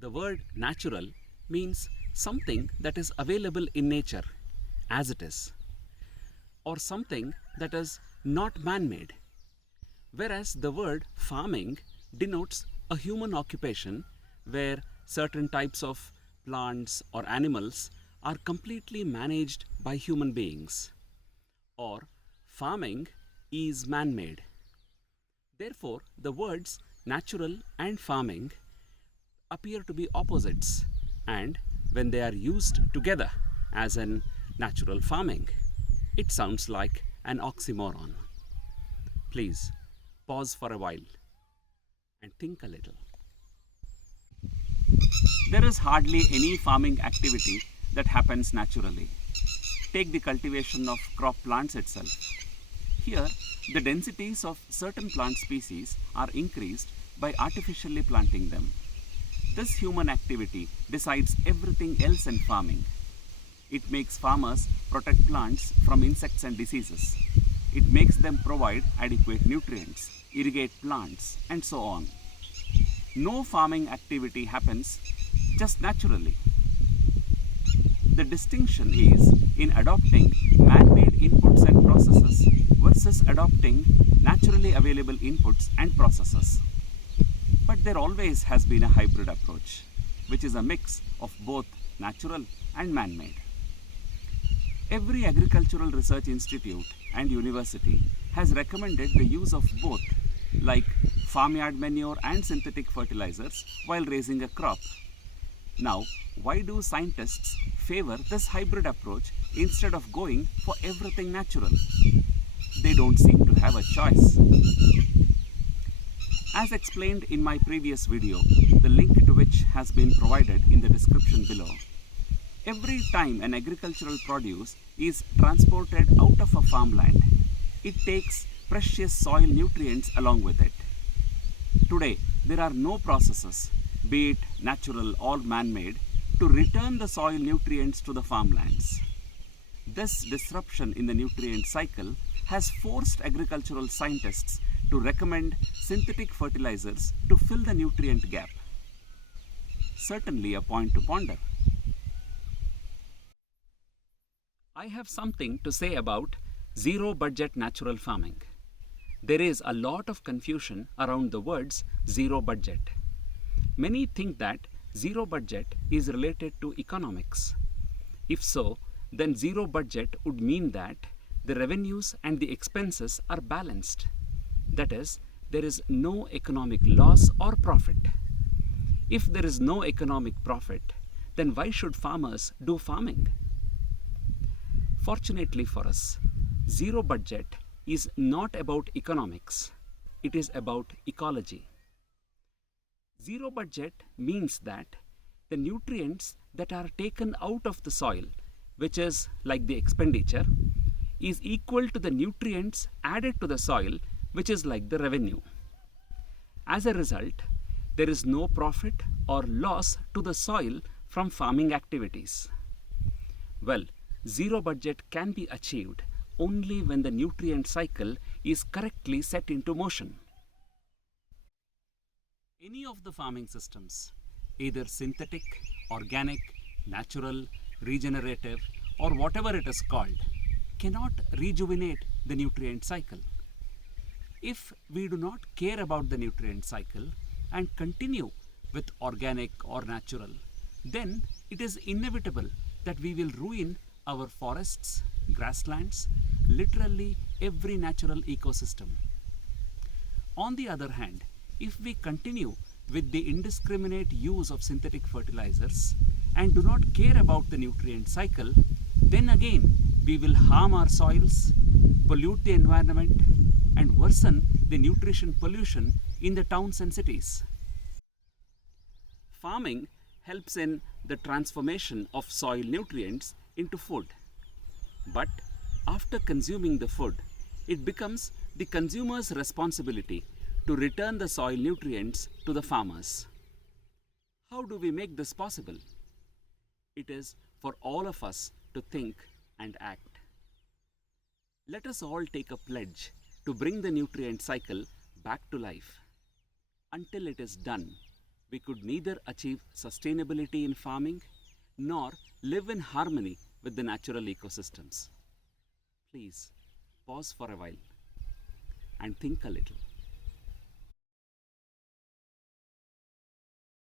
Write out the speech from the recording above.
The word natural means something that is available in nature as it is, or something that is not man made. Whereas the word farming denotes a human occupation where certain types of plants or animals are completely managed by human beings, or farming is man made. Therefore, the words natural and farming appear to be opposites, and when they are used together as in natural farming, it sounds like an oxymoron. Please pause for a while and think a little. There is hardly any farming activity that happens naturally. Take the cultivation of crop plants itself. Here, the densities of certain plant species are increased by artificially planting them. This human activity decides everything else in farming. It makes farmers protect plants from insects and diseases. It makes them provide adequate nutrients, irrigate plants, and so on. No farming activity happens just naturally. The distinction is in adopting man-made inputs and processes versus adopting naturally available inputs and processes. But there always has been a hybrid approach, which is a mix of both natural and man-made. Every agricultural research institute and university has recommended the use of both, like farmyard manure and synthetic fertilizers, while raising a crop. Now, why do scientists favor this hybrid approach instead of going for everything natural? They don't seem to have a choice. As explained in my previous video, the link to which has been provided in the description below, every time an agricultural produce is transported out of a farmland, it takes precious soil nutrients along with it. Today, there are no processes, be it natural or man-made, to return the soil nutrients to the farmlands. This disruption in the nutrient cycle has forced agricultural scientists to recommend synthetic fertilizers to fill the nutrient gap. Certainly a point to ponder. I have something to say about zero budget natural farming. There is a lot of confusion around the words zero budget. Many think that zero budget is related to economics. If so, then zero budget would mean that the revenues and the expenses are balanced. That is, there is no economic loss or profit. If there is no economic profit, then why should farmers do farming? Fortunately for us, zero budget is not about economics. It is about ecology. Zero budget means that the nutrients that are taken out of the soil, which is like the expenditure, is equal to the nutrients added to the soil, which is like the revenue. As a result, there is no profit or loss to the soil from farming activities. Well, zero budget can be achieved only when the nutrient cycle is correctly set into motion. Any of the farming systems, either synthetic, organic, natural, regenerative, or whatever it is called, cannot rejuvenate the nutrient cycle. If we do not care about the nutrient cycle and continue with organic or natural, then it is inevitable that we will ruin our forests, grasslands, literally every natural ecosystem. On the other hand, if we continue with the indiscriminate use of synthetic fertilizers and do not care about the nutrient cycle, then again we will harm our soils, pollute the environment, and worsen the nutrition pollution in the towns and cities. Farming helps in the transformation of soil nutrients into food. But after consuming the food, it becomes the consumer's responsibility to return the soil nutrients to the farmers. How do we make this possible? It is for all of us to think and act. Let us all take a pledge to bring the nutrient cycle back to life. Until it is done, we could neither achieve sustainability in farming nor live in harmony with the natural ecosystems. Please pause for a while and think a little.